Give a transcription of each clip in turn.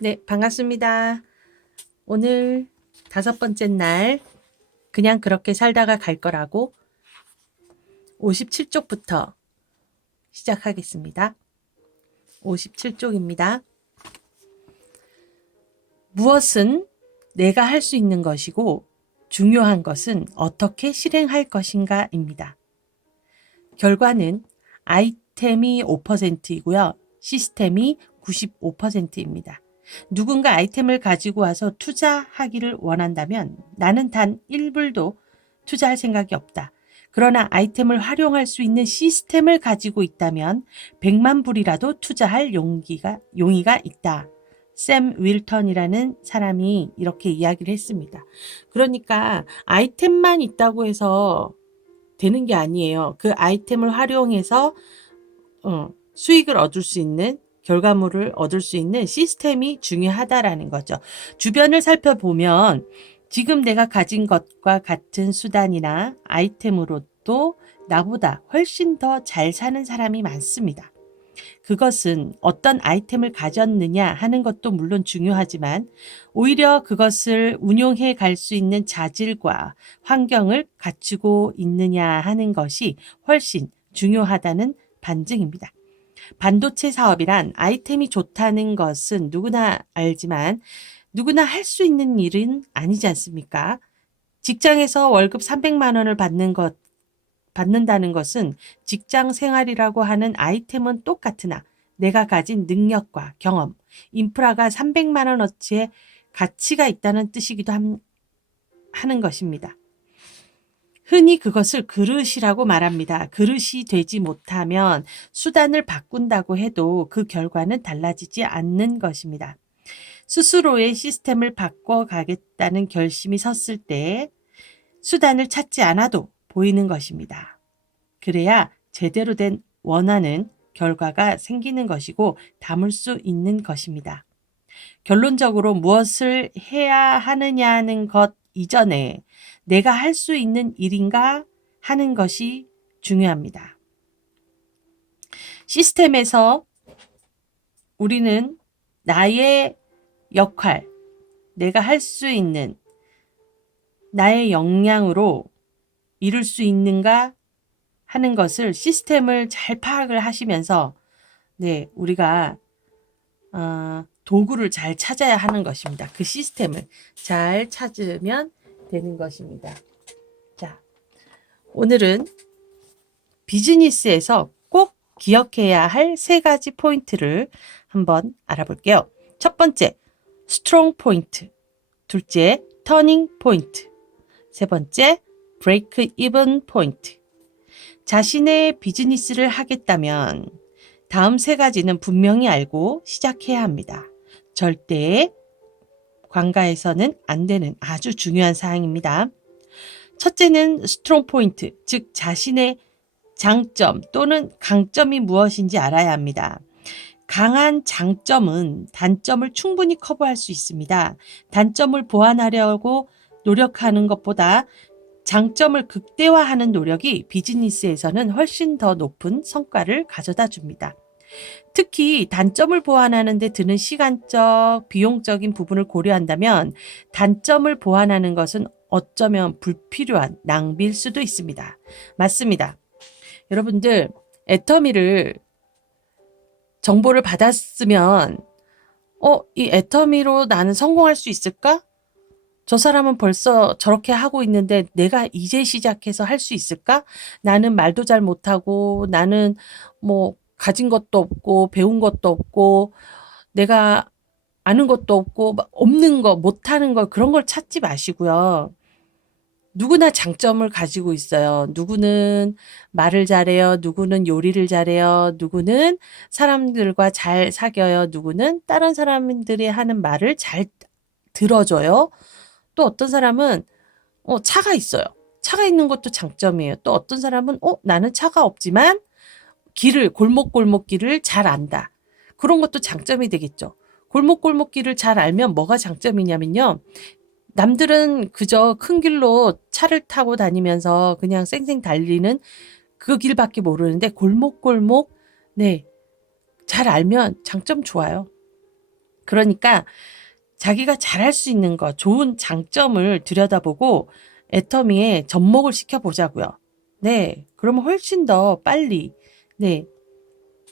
네, 반갑습니다. 오늘 5번째 날 그냥 그렇게 살다가 갈 거라고 57쪽부터 시작하겠습니다. 57쪽입니다. 무엇은 내가 할 수 있는 것이고 중요한 것은 어떻게 실행할 것인가입니다. 결과는 아이템이 5%이고요. 시스템이 95%입니다. 누군가 아이템을 가지고 와서 투자하기를 원한다면 나는 단 1불도 투자할 생각이 없다. 그러나 아이템을 활용할 수 있는 시스템을 가지고 있다면 100만 불이라도 투자할 용의가 있다. 샘 윌턴이라는 사람이 이렇게 이야기를 했습니다. 그러니까 아이템만 있다고 해서 되는 게 아니에요. 그 아이템을 활용해서 수익을 얻을 수 있는 결과물을 얻을 수 있는 시스템이 중요하다라는 거죠. 주변을 살펴보면 지금 내가 가진 것과 같은 수단이나 아이템으로도 나보다 훨씬 더 잘 사는 사람이 많습니다. 그것은 어떤 아이템을 가졌느냐 하는 것도 물론 중요하지만 오히려 그것을 운용해 갈 수 있는 자질과 환경을 갖추고 있느냐 하는 것이 훨씬 중요하다는 반증입니다. 반도체 사업이란 아이템이 좋다는 것은 누구나 알지만 누구나 할 수 있는 일은 아니지 않습니까? 직장에서 월급 300만 원을 받는다는 것은 직장 생활이라고 하는 아이템은 똑같으나 내가 가진 능력과 경험, 인프라가 300만 원어치의 가치가 있다는 뜻이기도 하는 것입니다. 흔히 그것을 그릇이라고 말합니다. 그릇이 되지 못하면 수단을 바꾼다고 해도 그 결과는 달라지지 않는 것입니다. 스스로의 시스템을 바꿔가겠다는 결심이 섰을 때 수단을 찾지 않아도 보이는 것입니다. 그래야 제대로 된 원하는 결과가 생기는 것이고 담을 수 있는 것입니다. 결론적으로 무엇을 해야 하느냐는 것 이전에 내가 할 수 있는 일인가 하는 것이 중요합니다. 시스템에서 우리는 나의 역할, 내가 할 수 있는 나의 역량으로 이룰 수 있는가 하는 것을 시스템을 잘 파악을 하시면서 우리가 도구를 잘 찾아야 하는 것입니다. 그 시스템을 잘 찾으면 되는 것입니다. 자, 오늘은 비즈니스에서 꼭 기억해야 할 3가지 포인트를 한번 알아볼게요. 첫 번째, 스트롱 포인트. 둘째, 터닝 포인트. 세 번째, 브레이크 이븐 포인트. 자신의 비즈니스를 하겠다면 다음 3가지는 분명히 알고 시작해야 합니다. 절대 관가해서는 안 되는 아주 중요한 사항입니다. 첫째는 스트롱 포인트, 즉 자신의 장점 또는 강점이 무엇인지 알아야 합니다. 강한 장점은 단점을 충분히 커버할 수 있습니다. 단점을 보완하려고 노력하는 것보다 장점을 극대화하는 노력이 비즈니스에서는 훨씬 더 높은 성과를 가져다 줍니다. 특히 단점을 보완하는 데 드는 시간적, 비용적인 부분을 고려한다면 단점을 보완하는 것은 어쩌면 불필요한 낭비일 수도 있습니다. 맞습니다. 여러분들, 애터미를 정보를 받았으면 이 애터미로 나는 성공할 수 있을까? 저 사람은 벌써 저렇게 하고 있는데 내가 이제 시작해서 할 수 있을까? 나는 말도 잘 못하고 나는 가진 것도 없고 배운 것도 없고 내가 아는 것도 없고 없는 거 못하는 거 그런 걸 찾지 마시고요. 누구나 장점을 가지고 있어요. 누구는 말을 잘해요. 누구는 요리를 잘해요. 누구는 사람들과 잘 사귀어요. 누구는 다른 사람들이 하는 말을 잘 들어줘요. 또 어떤 사람은 차가 있어요. 차가 있는 것도 장점이에요. 또 어떤 사람은 나는 차가 없지만 골목골목길을 잘 안다. 그런 것도 장점이 되겠죠. 골목골목길을 잘 알면 뭐가 장점이냐면요. 남들은 그저 큰 길로 차를 타고 다니면서 그냥 쌩쌩 달리는 그 길밖에 모르는데 골목골목 잘 알면 장점 좋아요. 그러니까 자기가 잘할 수 있는 거, 좋은 장점을 들여다보고 애터미에 접목을 시켜보자고요. 네, 그러면 훨씬 더 빨리, 네,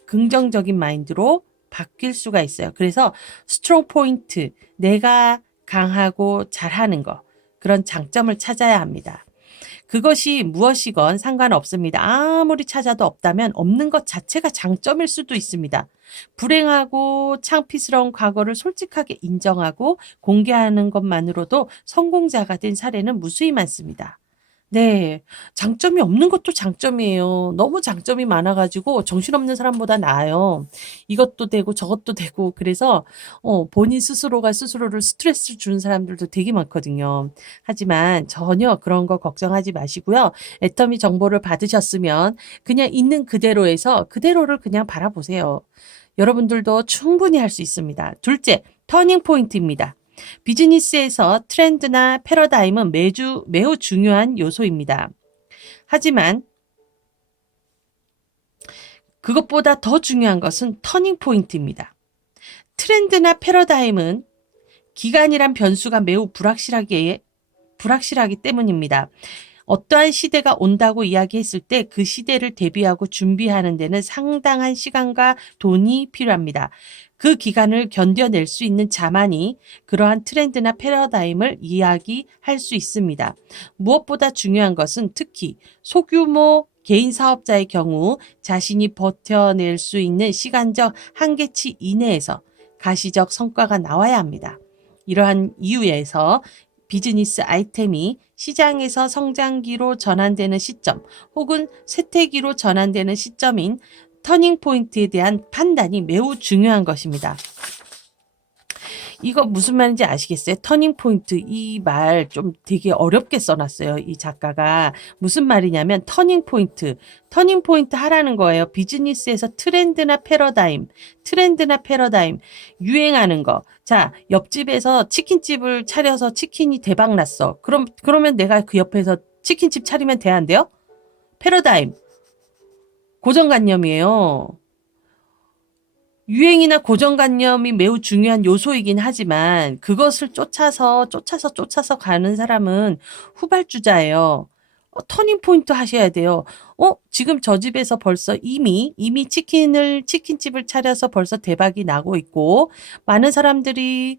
긍정적인 마인드로 바뀔 수가 있어요. 그래서 스트롱 포인트, 내가 강하고 잘하는 거, 그런 장점을 찾아야 합니다. 그것이 무엇이건 상관없습니다. 아무리 찾아도 없다면 없는 것 자체가 장점일 수도 있습니다. 불행하고 창피스러운 과거를 솔직하게 인정하고 공개하는 것만으로도 성공자가 된 사례는 무수히 많습니다. 네. 장점이 없는 것도 장점이에요. 너무 장점이 많아가지고 정신없는 사람보다 나아요. 이것도 되고 저것도 되고 그래서 본인 스스로가 스스로를 스트레스 주는 사람들도 되게 많거든요. 하지만 전혀 그런 거 걱정하지 마시고요. 애터미 정보를 받으셨으면 그냥 있는 그대로에서 그대로를 그냥 바라보세요. 여러분들도 충분히 할 수 있습니다. 둘째, 터닝 포인트입니다. 비즈니스에서 트렌드나 패러다임은 매우 중요한 요소입니다. 하지만 그것보다 더 중요한 것은 터닝 포인트입니다. 트렌드나 패러다임은 기간이란 변수가 매우 불확실하기 때문입니다. 어떠한 시대가 온다고 이야기했을 때 그 시대를 대비하고 준비하는 데는 상당한 시간과 돈이 필요합니다. 그 기간을 견뎌낼 수 있는 자만이 그러한 트렌드나 패러다임을 이야기할 수 있습니다. 무엇보다 중요한 것은 특히 소규모 개인 사업자의 경우 자신이 버텨낼 수 있는 시간적 한계치 이내에서 가시적 성과가 나와야 합니다. 이러한 이유에서 비즈니스 아이템이 시장에서 성장기로 전환되는 시점 혹은 쇠퇴기로 전환되는 시점인 터닝 포인트에 대한 판단이 매우 중요한 것입니다. 이거 무슨 말인지 아시겠어요? 터닝 포인트 이 말 좀 되게 어렵게 써놨어요. 이 작가가 무슨 말이냐면 터닝 포인트 하라는 거예요. 비즈니스에서 트렌드나 패러다임 유행하는 거. 자, 옆집에서 치킨집을 차려서 치킨이 대박 났어. 그러면 내가 그 옆에서 치킨집 차리면 돼, 안 돼요? 패러다임 고정관념이에요. 유행이나 고정관념이 매우 중요한 요소이긴 하지만 그것을 쫓아서 가는 사람은 후발주자예요. 터닝 포인트 하셔야 돼요. 지금 저 집에서 벌써 이미 치킨집을 차려서 벌써 대박이 나고 있고 많은 사람들이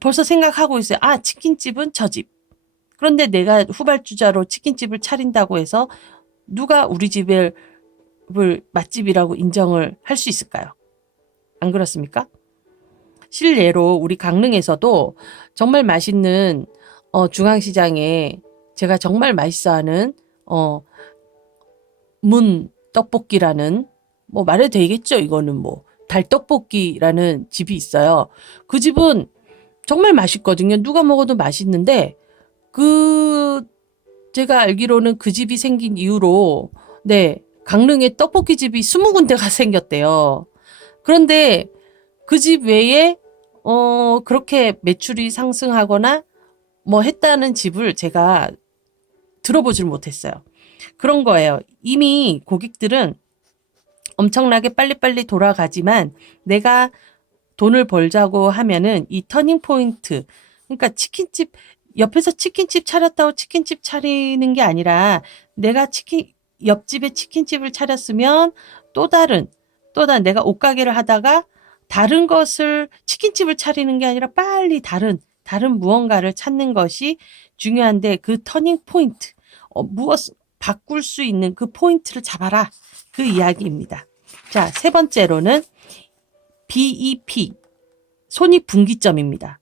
벌써 생각하고 있어요. 아, 치킨집은 저 집. 그런데 내가 후발주자로 치킨집을 차린다고 해서 누가 우리 집을 맛집이라고 인정을 할 수 있을까요? 안 그렇습니까? 실례로 우리 강릉에서도 정말 맛있는 중앙시장에 제가 정말 맛있어하는 문 떡볶이라는 뭐 말해도 되겠죠? 이거는 뭐 달떡볶이라는 집이 있어요. 그 집은 정말 맛있거든요. 누가 먹어도 맛있는데 제가 알기로는 그 집이 생긴 이후로 네. 강릉에 떡볶이집이 20군데가 생겼대요. 그런데 그 집 외에 그렇게 매출이 상승하거나 뭐 했다는 집을 제가 들어보질 못했어요. 그런 거예요. 이미 고객들은 엄청나게 빨리빨리 돌아가지만 내가 돈을 벌자고 하면은 이 터닝 포인트, 그러니까 치킨집 옆에서 치킨집 차렸다고 치킨집 차리는 게 아니라 내가 옆집에 치킨집을 차렸으면 또 다른 내가 옷가게를 하다가 다른 것을 치킨집을 차리는 게 아니라 빨리 다른 무언가를 찾는 것이 중요한데 그 터닝 포인트 무엇 바꿀 수 있는 그 포인트를 잡아라 그 이야기입니다. 자, 세 번째로는 BEP 손익분기점입니다.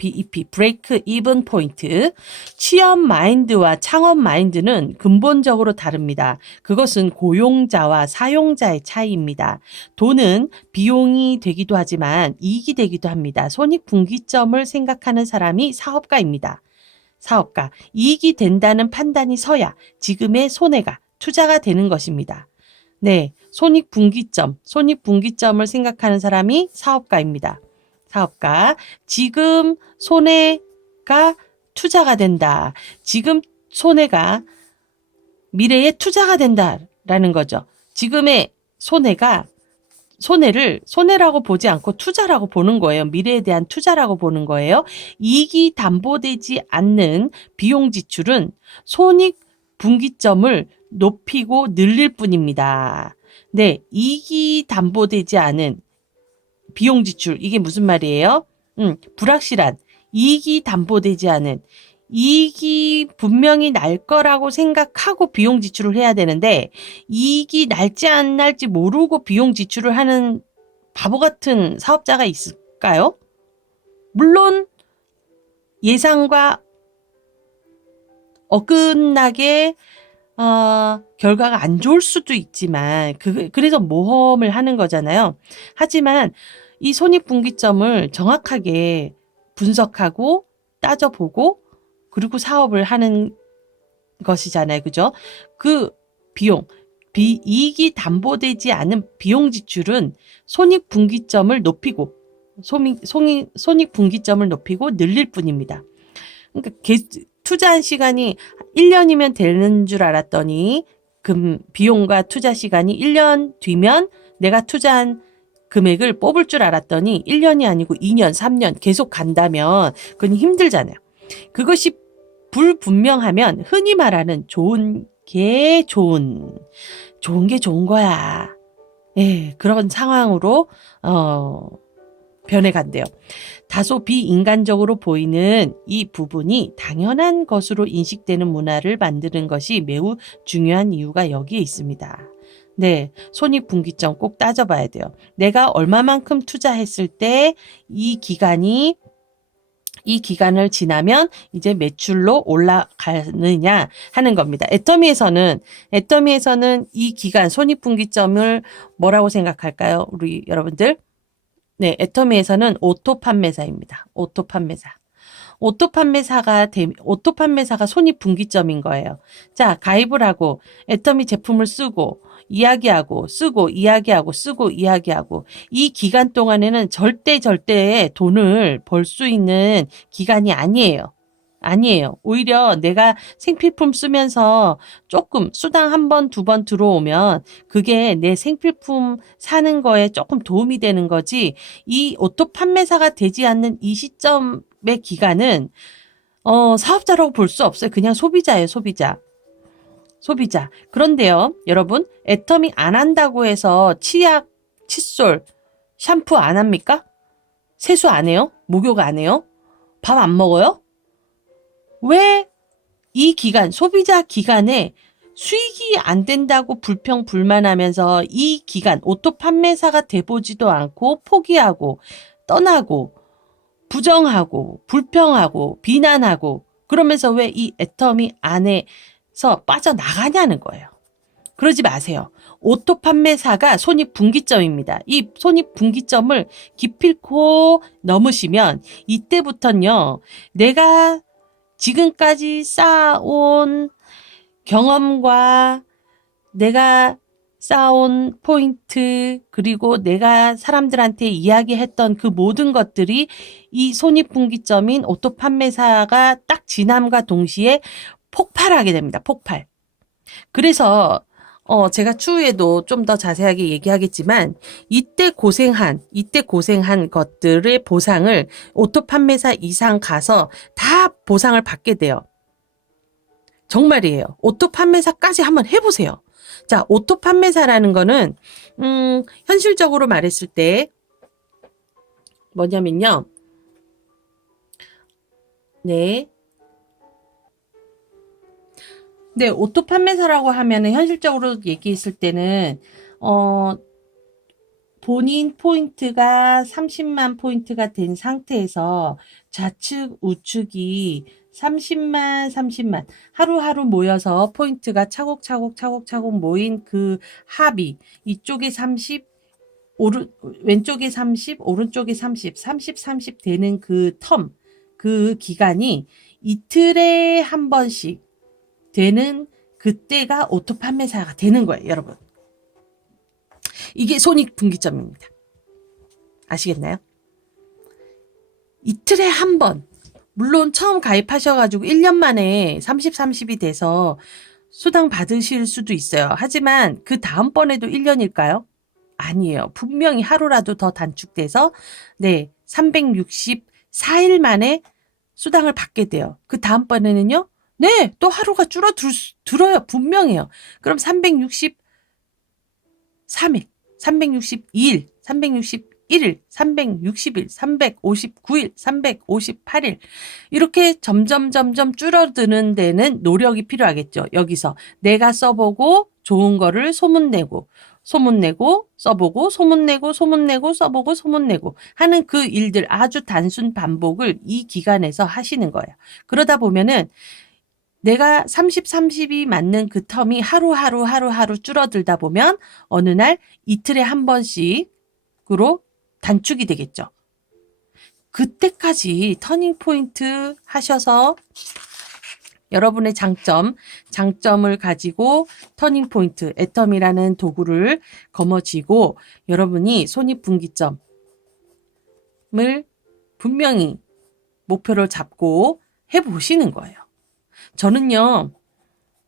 BEP, 브레이크 이븐 포인트. 취업 마인드와 창업 마인드는 근본적으로 다릅니다. 그것은 고용자와 사용자의 차이입니다. 돈은 비용이 되기도 하지만 이익이 되기도 합니다. 손익분기점을 생각하는 사람이 사업가입니다. 사업가, 이익이 된다는 판단이 서야 지금의 손해가 투자가 되는 것입니다. 네, 손익분기점을 생각하는 사람이 사업가입니다. 사업가, 지금 손해가 투자가 된다. 지금 손해가 미래에 투자가 된다라는 거죠. 지금의 손해가 손해라고 보지 않고 투자라고 보는 거예요. 미래에 대한 투자라고 보는 거예요. 이익이 담보되지 않는 비용 지출은 손익 분기점을 높이고 늘릴 뿐입니다. 네, 이익이 담보되지 않은 비용 지출, 이게 무슨 말이에요? 불확실한, 이익이 담보되지 않은, 이익이 분명히 날 거라고 생각하고 비용 지출을 해야 되는데 이익이 날지 안 날지 모르고 비용 지출을 하는 바보 같은 사업자가 있을까요? 물론 예상과 어긋나게 결과가 안 좋을 수도 있지만 그래서 모험을 하는 거잖아요. 하지만 이 손익분기점을 정확하게 분석하고 따져보고 그리고 사업을 하는 것이잖아요. 그죠? 그 비용, 이익이 담보되지 않은 비용 지출은 손익분기점을 높이고 손익분기점을 높이고 늘릴 뿐입니다. 그러니까 투자한 시간이 1년이면 되는 줄 알았더니 비용과 투자 시간이 1년 뒤면 내가 투자한 금액을 뽑을 줄 알았더니 1년이 아니고 2년, 3년 계속 간다면 그건 힘들잖아요. 그것이 불분명하면 흔히 말하는 좋은 게 좋은 게 좋은 거야. 예, 그런 상황으로 변해간대요. 다소 비인간적으로 보이는 이 부분이 당연한 것으로 인식되는 문화를 만드는 것이 매우 중요한 이유가 여기에 있습니다. 네, 손익분기점 꼭 따져봐야 돼요. 내가 얼마만큼 투자했을 때 이 기간을 지나면 이제 매출로 올라가느냐 하는 겁니다. 애터미에서는 이 기간 손익분기점을 뭐라고 생각할까요? 우리 여러분들? 네, 애터미에서는 오토 판매사입니다. 오토 판매사가 손익분기점인 거예요. 자, 가입을 하고 애터미 제품을 쓰고 이야기하고 이 기간 동안에는 절대 돈을 벌 수 있는 기간이 아니에요. 오히려 내가 생필품 쓰면서 조금 수당 한 번, 두 번 들어오면 그게 내 생필품 사는 거에 조금 도움이 되는 거지. 이 오토 판매사가 되지 않는 이 시점의 기간은 사업자라고 볼 수 없어요. 그냥 소비자예요, 소비자. 그런데요, 여러분, 애터미 안 한다고 해서 치약, 칫솔, 샴푸 안 합니까? 세수 안 해요? 목욕 안 해요? 밥 안 먹어요? 왜 이 기간, 소비자 기간에 수익이 안 된다고 불평불만하면서 이 기간, 오토 판매사가 돼보지도 않고 포기하고 떠나고 부정하고 불평하고 비난하고 그러면서 왜 이 애터미 안에서 빠져나가냐는 거예요. 그러지 마세요. 오토 판매사가 손익분기점입니다. 이 손익분기점을 기필코 넘으시면 이때부터는요, 내가 지금까지 쌓아온 경험과 내가 쌓아온 포인트 그리고 내가 사람들한테 이야기했던 그 모든 것들이 이 손익분기점인 오토 판매사가 딱 지남과 동시에 폭발하게 됩니다. 폭발. 그래서 제가 추후에도 좀 더 자세하게 얘기하겠지만 이때 고생한 것들의 보상을 오토 판매사 이상 가서 다 보상을 받게 돼요. 정말이에요. 오토 판매사까지 한번 해보세요. 자, 오토 판매사라는 거는 현실적으로 말했을 때 뭐냐면요. 네, 오토 판매사라고 하면은 현실적으로 얘기했을 때는 본인 포인트가 30만 포인트가 된 상태에서 좌측 우측이 30만 하루하루 모여서 포인트가 차곡차곡 모인 그 합이 이쪽에 30 왼쪽에 30 오른쪽에 30 되는 그 기간이 이틀에 한 번씩 되는 그때가 오토 판매사가 되는 거예요, 여러분. 이게 손익분기점입니다. 아시겠나요? 이틀에 한 번. 물론 처음 가입하셔가지고 1년 만에 30이 돼서 수당 받으실 수도 있어요. 하지만 그 다음번에도 1년일까요? 아니에요. 분명히 하루라도 더 단축돼서 네, 364일 만에 수당을 받게 돼요. 그 다음번에는요. 네, 또 하루가 줄어들어요. 분명해요. 그럼 363일, 362일, 361일, 360일, 359일, 358일 이렇게 점점 줄어드는 데는 노력이 필요하겠죠. 여기서 내가 써보고 좋은 거를 소문내고 써보고 소문내고 써보고 소문내고 하는 그 일들 아주 단순 반복을 이 기간에서 하시는 거예요. 그러다 보면은 내가 30이 맞는 그 텀이 하루 줄어들다 보면 어느 날 이틀에 한 번씩으로 단축이 되겠죠. 그때까지 터닝 포인트 하셔서 여러분의 장점을 가지고 터닝 포인트, 애텀이라는 도구를 거머쥐고 여러분이 손익분기점을 분명히 목표를 잡고 해보시는 거예요. 저는요,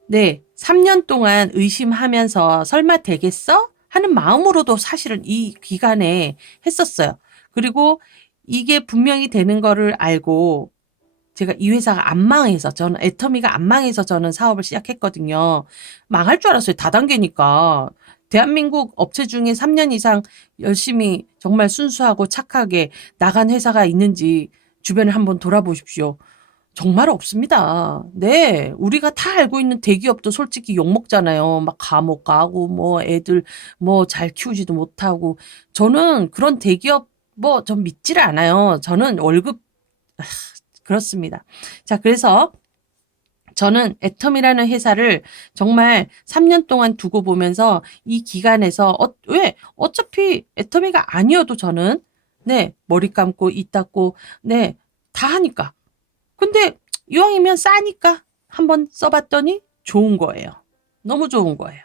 네, 3년 동안 의심하면서 설마 되겠어? 하는 마음으로도 사실은 이 기간에 했었어요. 그리고 이게 분명히 되는 거를 알고 제가 이 회사가 안 망해서 저는 애터미가 안 망해서 저는 사업을 시작했거든요. 망할 줄 알았어요. 다단계니까. 대한민국 업체 중에 3년 이상 열심히 정말 순수하고 착하게 나간 회사가 있는지 주변을 한번 돌아보십시오. 정말 없습니다. 네. 우리가 다 알고 있는 대기업도 솔직히 욕먹잖아요. 막 감옥 가고, 뭐 애들 뭐 잘 키우지도 못하고. 저는 그런 대기업 전 믿지를 않아요. 저는 월급, 그렇습니다. 자, 그래서 저는 애텀이라는 회사를 정말 3년 동안 두고 보면서 이 기간에서, 왜? 어차피 애텀이가 아니어도 저는, 네, 머리 감고, 이 닦고, 네, 다 하니까. 근데 이왕이면 싸니까 한번 써봤더니 좋은 거예요. 너무 좋은 거예요.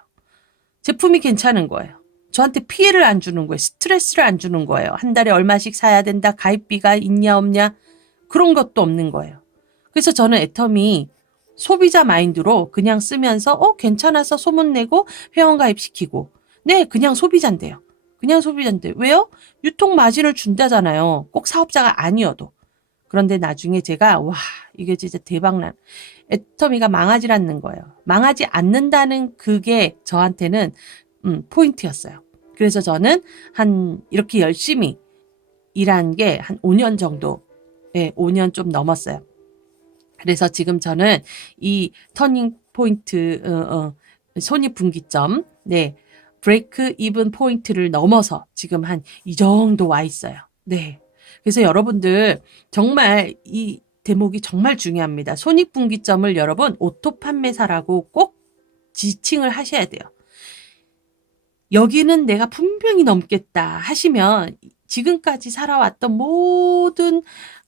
제품이 괜찮은 거예요. 저한테 피해를 안 주는 거예요. 스트레스를 안 주는 거예요. 한 달에 얼마씩 사야 된다. 가입비가 있냐 없냐. 그런 것도 없는 거예요. 그래서 저는 애텀이 소비자 마인드로 그냥 쓰면서 괜찮아서 소문내고 회원가입시키고 네 그냥 소비자인데요. 그냥 소비자인데 왜요? 유통 마진을 준다잖아요. 꼭 사업자가 아니어도. 그런데 나중에 제가 와 이게 진짜 대박난 애터미가 망하지 않는 거예요. 망하지 않는다는 그게 저한테는 포인트였어요. 그래서 저는 이렇게 열심히 일한 게 한 5년 정도 5년 좀 넘었어요. 그래서 지금 저는 이 터닝 포인트 손익분기점 네 브레이크 이븐 포인트를 넘어서 지금 한 이 정도 와 있어요. 네. 그래서 여러분들 정말 이 대목이 정말 중요합니다. 손익분기점을 여러분 오토 판매사라고 꼭 지칭을 하셔야 돼요. 여기는 내가 분명히 넘겠다 하시면 지금까지 살아왔던 모든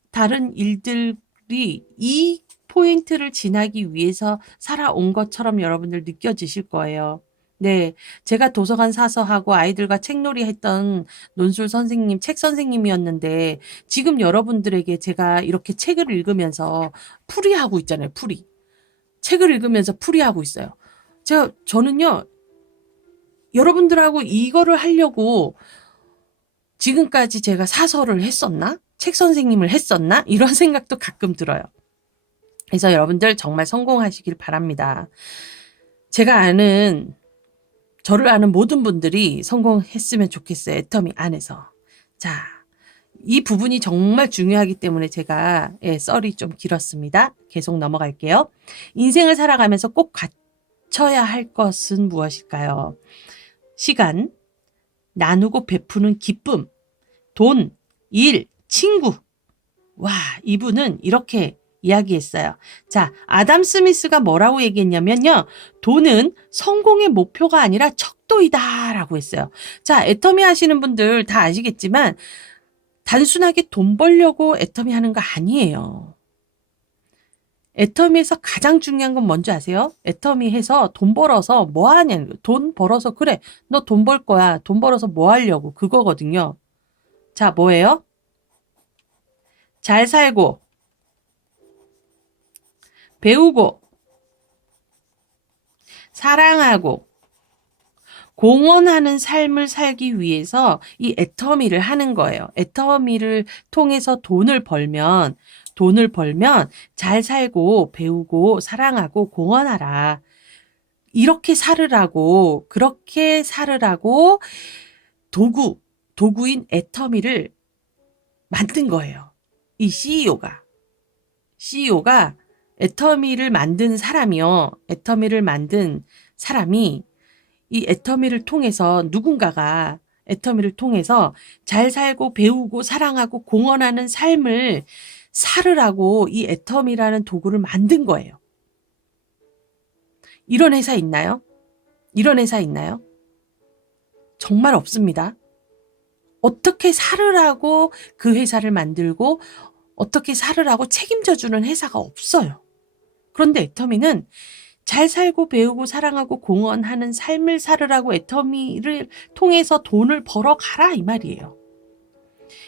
다른 일들이 이 포인트를 지나기 위해서 살아온 것처럼 여러분들 느껴지실 거예요. 네. 제가 도서관 사서 하고 아이들과 책놀이 했던 논술 선생님, 책 선생님이었는데 지금 여러분들에게 제가 이렇게 책을 읽으면서 풀이하고 있잖아요. 풀이. 책을 읽으면서 풀이하고 있어요. 저는요. 여러분들하고 이거를 하려고 지금까지 제가 사서를 했었나? 책 선생님을 했었나? 이런 생각도 가끔 들어요. 그래서 여러분들 정말 성공하시길 바랍니다. 저를 아는 모든 분들이 성공했으면 좋겠어요. 애터미 안에서. 자, 이 부분이 정말 중요하기 때문에 제가 썰이 좀 길었습니다. 계속 넘어갈게요. 인생을 살아가면서 꼭 갖춰야 할 것은 무엇일까요? 시간, 나누고 베푸는 기쁨, 돈, 일, 친구. 와, 이분은 이렇게 이야기했어요. 자, 아담 스미스가 뭐라고 얘기했냐면요. 돈은 성공의 목표가 아니라 척도이다 라고 했어요. 자, 애터미 하시는 분들 다 아시겠지만 단순하게 돈 벌려고 애터미 하는 거 아니에요. 애터미에서 가장 중요한 건 뭔지 아세요? 애터미 해서 돈 벌어서 뭐 하냐. 돈 벌어서 그래. 너 돈 벌 거야. 돈 벌어서 뭐 하려고. 그거거든요. 자, 뭐예요? 잘 살고 배우고 사랑하고 공헌하는 삶을 살기 위해서 이 애터미를 하는 거예요. 애터미를 통해서 돈을 벌면 잘 살고 배우고 사랑하고 공헌하라. 이렇게 살으라고, 그렇게 살으라고 도구인 애터미를 만든 거예요. 이 CEO가 애터미를 만든 사람이요. 애터미를 만든 사람이 이 애터미를 통해서 누군가가 애터미를 통해서 잘 살고 배우고 사랑하고 공헌하는 삶을 살으라고 이 애터미라는 도구를 만든 거예요. 이런 회사 있나요? 이런 회사 있나요? 정말 없습니다. 어떻게 살으라고 그 회사를 만들고 어떻게 살으라고 책임져주는 회사가 없어요. 그런데 애터미는 잘 살고 배우고 사랑하고 공헌하는 삶을 살으라고 애터미를 통해서 돈을 벌어가라 이 말이에요.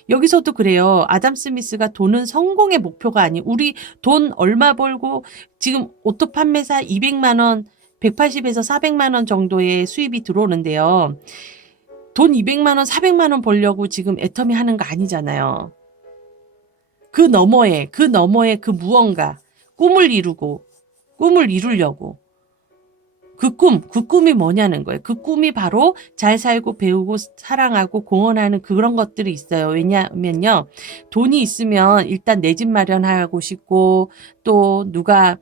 여기서도 그래요. 아담 스미스가 돈은 성공의 목표가 아니 우리 돈 얼마 벌고 지금 오토 판매사 200만 원 180에서 400만 원 정도의 수입이 들어오는데요. 돈 200만 원 400만 원 벌려고 지금 애터미 하는 거 아니잖아요. 그 너머에 그 무언가 꿈을 이루려고 그 꿈이 뭐냐는 거예요. 그 꿈이 바로 잘 살고 배우고 사랑하고 공헌하는 그런 것들이 있어요. 왜냐면요. 돈이 있으면 일단 내 집 마련하고 싶고 또 누가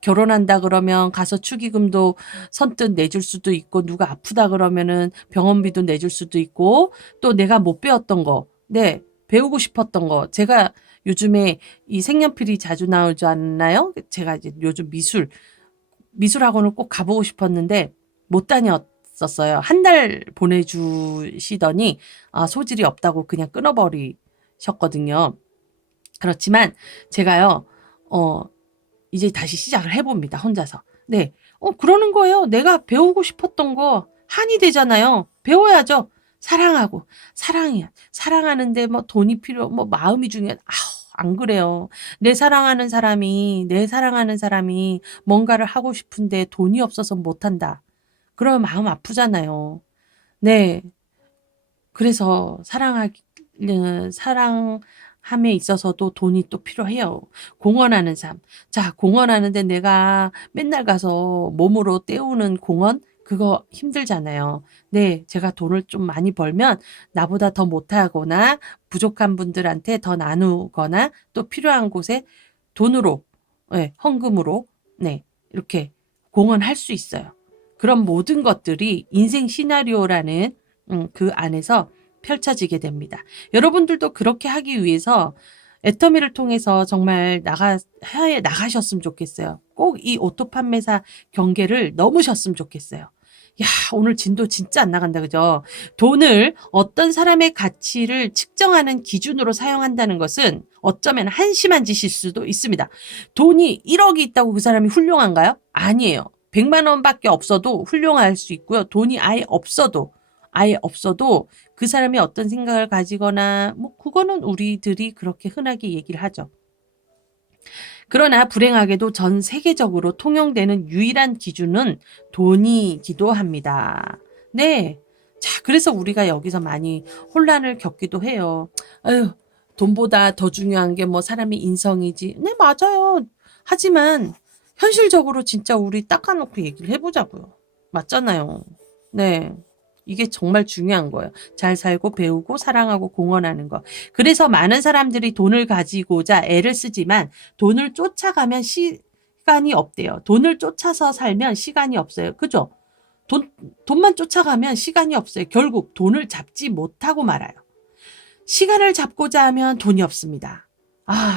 결혼한다 그러면 가서 축의금도 선뜻 내줄 수도 있고 누가 아프다 그러면은 병원비도 내줄 수도 있고 또 내가 못 배웠던 거, 배우고 싶었던 거 제가 요즘에 이 색연필이 자주 나오지 않나요? 제가 이제 요즘 미술학원을 꼭 가보고 싶었는데 못 다녔었어요. 한 달 보내주시더니 소질이 없다고 그냥 끊어버리셨거든요. 그렇지만 제가요, 이제 다시 시작을 해봅니다. 혼자서. 네. 그러는 거예요. 내가 배우고 싶었던 거 한이 되잖아요. 배워야죠. 사랑하는데 뭐 돈이 뭐 마음이 중요한, 안 그래요. 내 사랑하는 사람이 뭔가를 하고 싶은데 돈이 없어서 못한다. 그러면 마음 아프잖아요. 네. 그래서 사랑함에 있어서도 돈이 또 필요해요. 공헌하는 삶. 자, 공헌하는데 내가 맨날 가서 몸으로 때우는 공헌? 그거 힘들잖아요. 네, 제가 돈을 좀 많이 벌면 나보다 더 못하거나 부족한 분들한테 더 나누거나 또 필요한 곳에 돈으로, 네, 헌금으로, 네, 이렇게 공헌할 수 있어요. 그런 모든 것들이 인생 시나리오라는 그 안에서 펼쳐지게 됩니다. 여러분들도 그렇게 하기 위해서 애터미를 통해서 정말 해외에 나가셨으면 좋겠어요. 꼭 이 오토 판매사 경계를 넘으셨으면 좋겠어요. 야, 오늘 진도 진짜 안 나간다, 그죠? 돈을 어떤 사람의 가치를 측정하는 기준으로 사용한다는 것은 어쩌면 한심한 짓일 수도 있습니다. 돈이 1억이 있다고 그 사람이 훌륭한가요? 아니에요. 100만 원밖에 없어도 훌륭할 수 있고요. 돈이 아예 없어도 그 사람이 어떤 생각을 가지거나 뭐 그거는 우리들이 그렇게 흔하게 얘기를 하죠. 그러나 불행하게도 전 세계적으로 통용되는 유일한 기준은 돈이기도 합니다. 네. 자, 그래서 우리가 여기서 많이 혼란을 겪기도 해요. 아유, 돈보다 더 중요한 게 뭐 사람의 인성이지. 네, 맞아요. 하지만 현실적으로 진짜 우리 닦아놓고 얘기를 해보자고요. 맞잖아요. 네. 이게 정말 중요한 거예요. 잘 살고 배우고 사랑하고 공헌하는 거. 그래서 많은 사람들이 돈을 가지고자 애를 쓰지만 돈을 쫓아가면 시간이 없대요. 돈을 쫓아서 살면 시간이 없어요. 그죠? 돈만 쫓아가면 시간이 없어요. 결국 돈을 잡지 못하고 말아요. 시간을 잡고자 하면 돈이 없습니다.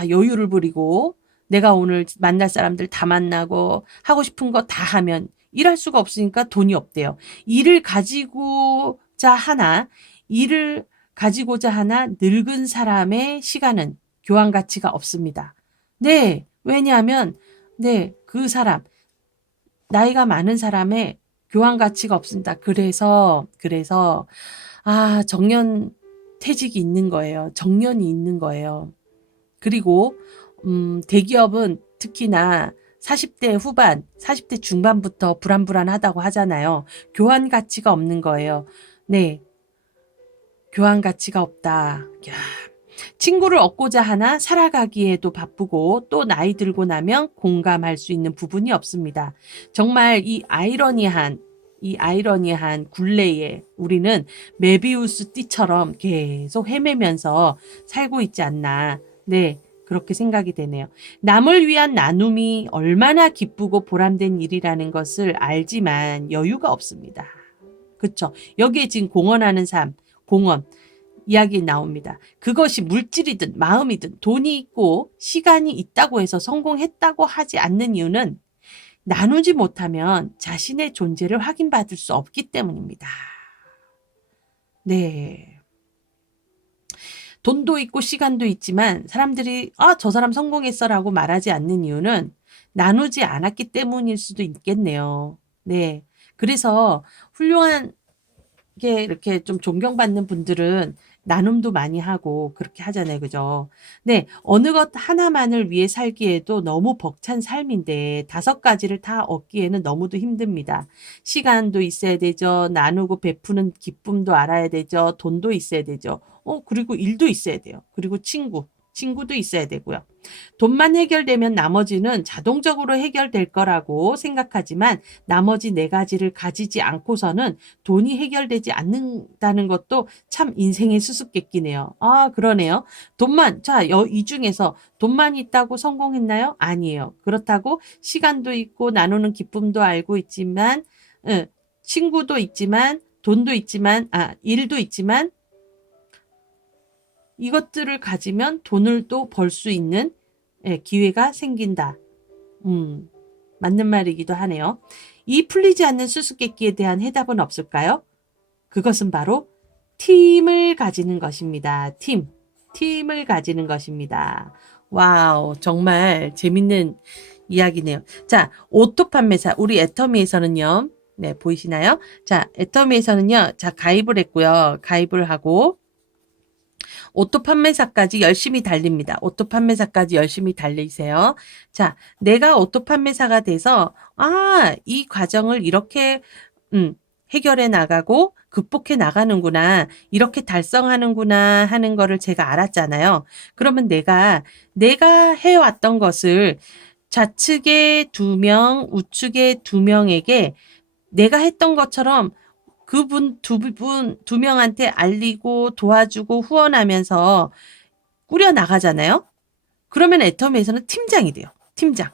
여유를 부리고 내가 오늘 만날 사람들 다 만나고 하고 싶은 거 다 하면 일할 수가 없으니까 돈이 없대요. 일을 가지고자 하나 늙은 사람의 시간은 교환 가치가 없습니다. 네, 왜냐하면 그 사람 나이가 많은 사람의 교환 가치가 없습니다. 그래서 정년 퇴직이 있는 거예요. 정년이 있는 거예요. 그리고 대기업은 특히나 40대 후반, 40대 중반부터 불안불안하다고 하잖아요. 교환 가치가 없는 거예요. 네. 교환 가치가 없다. 야, 친구를 얻고자 하나 살아가기에도 바쁘고 또 나이 들고 나면 공감할 수 있는 부분이 없습니다. 정말 이 아이러니한 굴레에 우리는 메비우스 띠처럼 계속 헤매면서 살고 있지 않나. 네. 그렇게 생각이 되네요. 남을 위한 나눔이 얼마나 기쁘고 보람된 일이라는 것을 알지만 여유가 없습니다. 그쵸? 여기에 지금 공헌하는 삶, 공헌. 이야기 나옵니다. 그것이 물질이든 마음이든 돈이 있고 시간이 있다고 해서 성공했다고 하지 않는 이유는 나누지 못하면 자신의 존재를 확인받을 수 없기 때문입니다. 네. 돈도 있고 시간도 있지만 사람들이 저 사람 성공했어 라고 말하지 않는 이유는 나누지 않았기 때문일 수도 있겠네요. 네. 그래서 훌륭한 게 이렇게 좀 존경받는 분들은 나눔도 많이 하고 그렇게 하잖아요. 그죠? 네. 어느 것 하나만을 위해 살기에도 너무 벅찬 삶인데 5가지를 다 얻기에는 너무도 힘듭니다. 시간도 있어야 되죠. 나누고 베푸는 기쁨도 알아야 되죠. 돈도 있어야 되죠. 그리고 일도 있어야 돼요. 그리고 친구도 있어야 되고요. 돈만 해결되면 나머지는 자동적으로 해결될 거라고 생각하지만 나머지 4가지를 가지지 않고서는 돈이 해결되지 않는다는 것도 참 인생의 수수께끼네요. 그러네요. 이 중에서 돈만 있다고 성공했나요? 아니에요. 그렇다고 시간도 있고 나누는 기쁨도 알고 있지만, 친구도 있지만, 돈도 있지만, 일도 있지만, 이것들을 가지면 돈을 또 벌 수 있는 기회가 생긴다. 맞는 말이기도 하네요. 이 풀리지 않는 수수께끼에 대한 해답은 없을까요? 그것은 바로 팀을 가지는 것입니다. 팀을 가지는 것입니다. 와우, 정말 재밌는 이야기네요. 자, 오토 판매사, 우리 애터미에서는요. 네, 보이시나요? 자, 애터미에서는요. 자, 가입을 했고요. 가입을 하고 오토 판매사까지 열심히 달립니다. 오토 판매사까지 열심히 달리세요. 자, 내가 오토 판매사가 돼서 이 과정을 이렇게 해결해 나가고 극복해 나가는구나. 이렇게 달성하는구나 하는 거를 제가 알았잖아요. 그러면 내가 해왔던 것을 좌측에 2명, 우측에 2명에게 내가 했던 것처럼 두 명한테 알리고 도와주고 후원하면서 꾸려 나가잖아요. 그러면 애터미에서는 팀장이 돼요. 팀장.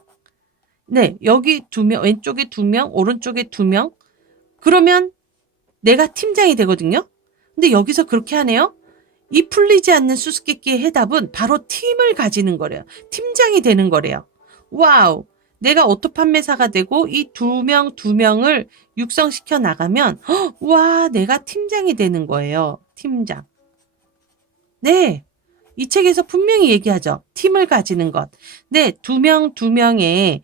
네, 여기 2명, 왼쪽에 2명, 오른쪽에 2명. 그러면 내가 팀장이 되거든요. 근데 여기서 그렇게 하네요. 이 풀리지 않는 수수께끼의 해답은 바로 팀을 가지는 거래요. 팀장이 되는 거래요. 와우. 내가 오토 판매사가 되고 이 2명을 육성시켜 나가면 와, 내가 팀장이 되는 거예요. 팀장. 네. 이 책에서 분명히 얘기하죠. 팀을 가지는 것. 네, 2명에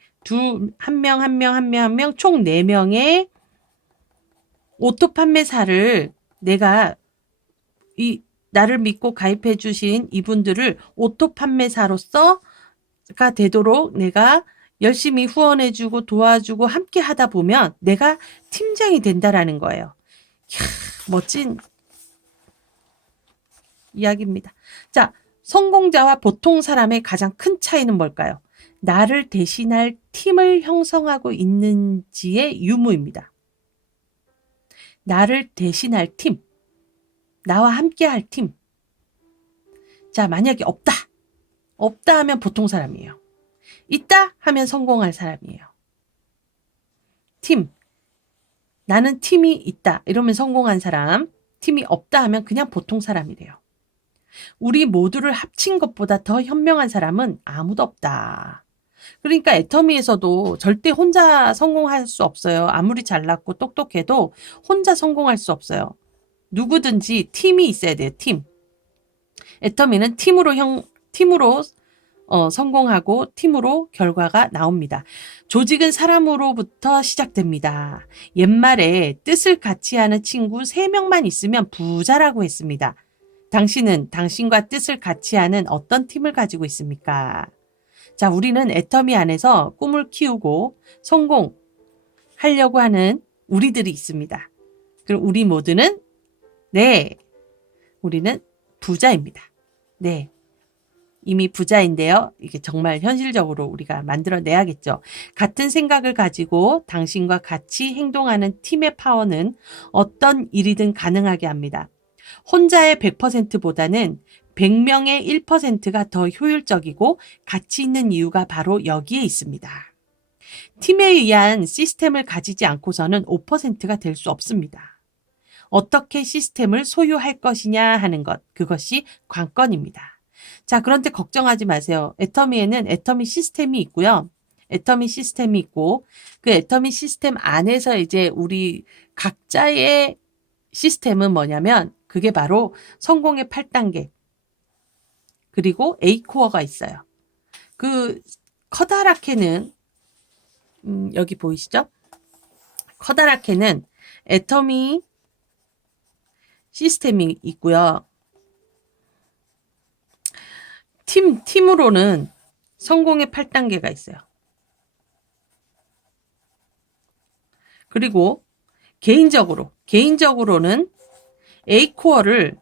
한 명, 총 4명의 오토 판매사를 내가 나를 믿고 가입해 주신 이분들을 오토 판매사로서가 되도록 내가 열심히 후원해주고 도와주고 함께 하다 보면 내가 팀장이 된다라는 거예요. 이야, 멋진 이야기입니다. 자, 성공자와 보통 사람의 가장 큰 차이는 뭘까요? 나를 대신할 팀을 형성하고 있는지의 유무입니다. 나를 대신할 팀, 나와 함께할 팀. 자, 만약에 없다 하면 보통 사람이에요. 있다 하면 성공할 사람이에요. 나는 팀이 있다 이러면 성공한 사람, 팀이 없다 하면 그냥 보통 사람이래요. 우리 모두를 합친 것보다 더 현명한 사람은 아무도 없다. 그러니까 애터미에서도 절대 혼자 성공할 수 없어요. 아무리 잘났고 똑똑해도 혼자 성공할 수 없어요. 누구든지 팀이 있어야 돼요. 팀. 애터미는 팀으로 성공하고 팀으로 결과가 나옵니다. 조직은 사람으로부터 시작됩니다. 옛말에 뜻을 같이 하는 친구 3명만 있으면 부자라고 했습니다. 당신은 당신과 뜻을 같이 하는 어떤 팀을 가지고 있습니까? 자, 우리는 애터미 안에서 꿈을 키우고 성공하려고 하는 우리들이 있습니다. 그럼 우리 모두는 네, 우리는 부자입니다. 네. 이미 부자인데요. 이게 정말 현실적으로 우리가 만들어내야겠죠. 같은 생각을 가지고 당신과 같이 행동하는 팀의 파워는 어떤 일이든 가능하게 합니다. 혼자의 100%보다는 100명의 1%가 더 효율적이고 가치 있는 이유가 바로 여기에 있습니다. 팀에 의한 시스템을 가지지 않고서는 5%가 될 수 없습니다. 어떻게 시스템을 소유할 것이냐 하는 것, 그것이 관건입니다. 자, 그런데 걱정하지 마세요. 애터미에는 애터미 시스템이 있고요. 애터미 시스템이 있고 그 애터미 시스템 안에서 이제 우리 각자의 시스템은 뭐냐면 그게 바로 성공의 8단계 그리고 A코어가 있어요. 그 커다랗게는 여기 보이시죠? 커다랗게는 애터미 시스템이 있고요. 팀으로는 성공의 8단계가 있어요. 그리고 개인적으로는 A코어를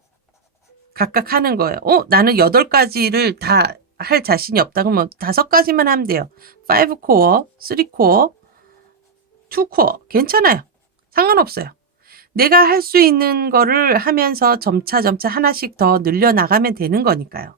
각각 하는 거예요. 나는 8가지를 다 할 자신이 없다. 그러면 5가지만 하면 돼요. 5코어, 3코어, 2코어. 괜찮아요. 상관없어요. 내가 할 수 있는 거를 하면서 점차 하나씩 더 늘려나가면 되는 거니까요.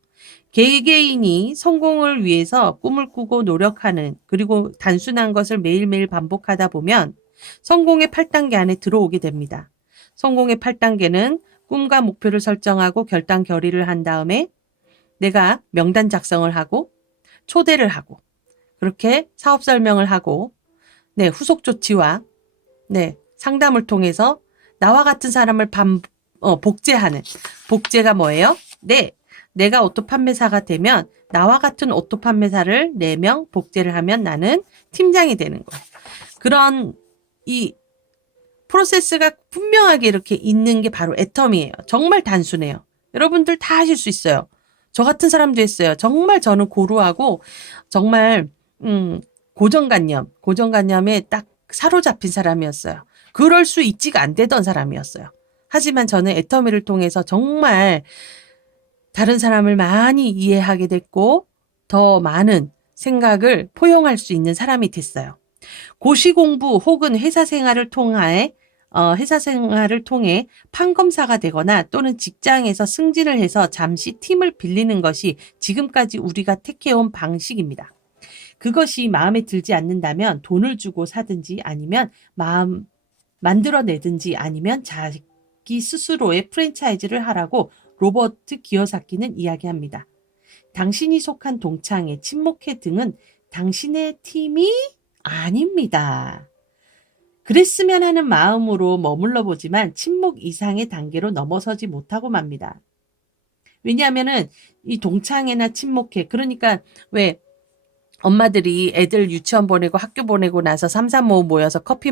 개개인이 성공을 위해서 꿈을 꾸고 노력하는 그리고 단순한 것을 매일매일 반복하다 보면 성공의 8단계 안에 들어오게 됩니다. 성공의 8단계는 꿈과 목표를 설정하고 결단 결의를 한 다음에 내가 명단 작성을 하고 초대를 하고 그렇게 사업 설명을 하고 네, 후속 조치와 네, 상담을 통해서 나와 같은 사람을 복제하는 복제가 뭐예요? 네, 내가 오토 판매사가 되면 나와 같은 오토 판매사를 4명 복제를 하면 나는 팀장이 되는 거예요. 그런 이 프로세스가 분명하게 이렇게 있는 게 바로 애터미예요. 정말 단순해요. 여러분들 다 하실 수 있어요. 저 같은 사람도 했어요. 정말 저는 고루하고 정말 고정관념에 딱 사로잡힌 사람이었어요. 그럴 수 있지가 안 되던 사람이었어요. 하지만 저는 애터미를 통해서 정말 다른 사람을 많이 이해하게 됐고 더 많은 생각을 포용할 수 있는 사람이 됐어요. 고시공부 혹은 회사 생활을 통해 판검사가 되거나 또는 직장에서 승진을 해서 잠시 팀을 빌리는 것이 지금까지 우리가 택해온 방식입니다. 그것이 마음에 들지 않는다면 돈을 주고 사든지 아니면 만들어내든지 아니면 자기 스스로의 프랜차이즈를 하라고 로버트 기요사키는 이야기합니다. 당신이 속한 동창회, 친목회 등은 당신의 팀이 아닙니다. 그랬으면 하는 마음으로 머물러 보지만 친목 이상의 단계로 넘어서지 못하고 맙니다. 왜냐하면은 이 동창회나 친목회, 그러니까 왜 엄마들이 애들 유치원 보내고 학교 보내고 나서 삼삼오오 모여서 커피